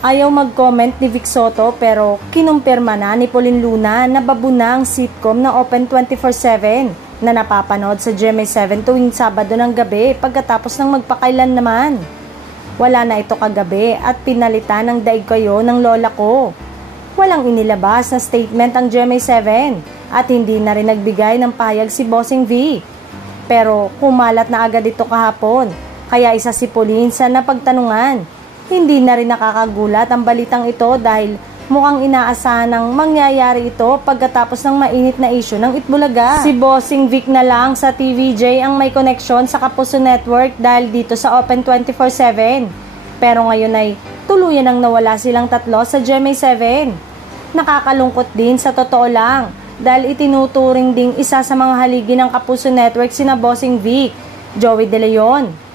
Ayaw mag-comment ni Vic Soto pero kinumpirma na ni Pauline Luna na babuna ang sitcom na Open 24/7 na napapanood sa GMA7 tuwing Sabado ng gabi pagkatapos ng magpakailan naman. Wala na ito kagabi at pinalitan ng Daig Kayo ng lola ko. Walang inilabas na statement ang GMA7 at hindi na rin nagbigay ng pahayag si Bossing Vic. Pero kumalat na agad ito kahapon kaya isa si Pauline sa napagtanungan. Hindi na rin nakakagulat ang balitang ito dahil mukhang inaasahan ng mangyayari ito pagkatapos ng mainit na issue ng Itbulaga. Si Bossing Vic na lang sa TVJ ang may koneksyon sa Kapuso Network dahil dito sa Open 24/7. Pero ngayon ay tuluyan ang nawala silang tatlo sa GMA7. Nakakalungkot din sa totoo lang dahil itinuturing ding isa sa mga haligi ng Kapuso Network sina Bossing Vic, Joey De Leon.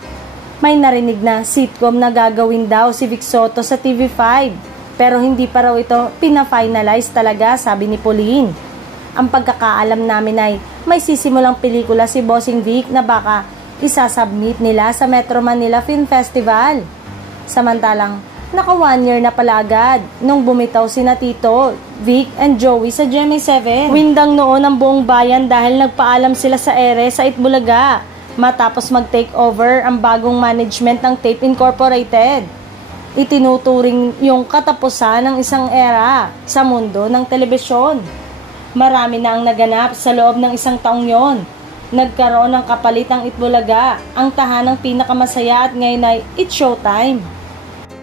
May narinig na sitcom na gagawin daw si Vic Soto sa TV5 pero hindi pa raw ito pina-finalize talaga, sabi ni Pauline. Ang pagkakaalam namin ay may sisimulang pelikula si Bossing Vic na baka isasubmit nila sa Metro Manila Film Festival. Samantalang naka 1 year na pala agad nung bumitaw sina Tito, Vic and Joey sa GMA7. Windang noon ang buong bayan dahil nagpaalam sila sa ere sa Itbulaga matapos mag-take over ang bagong management ng Tape Incorporated. Itinuturing yung katapusan ng isang era sa mundo ng telebisyon. Marami na ang naganap sa loob ng isang taong yon. Nagkaroon ng kapalit ang Itbulaga, ang tahanang pinakamasaya at ngayon ay It's Showtime.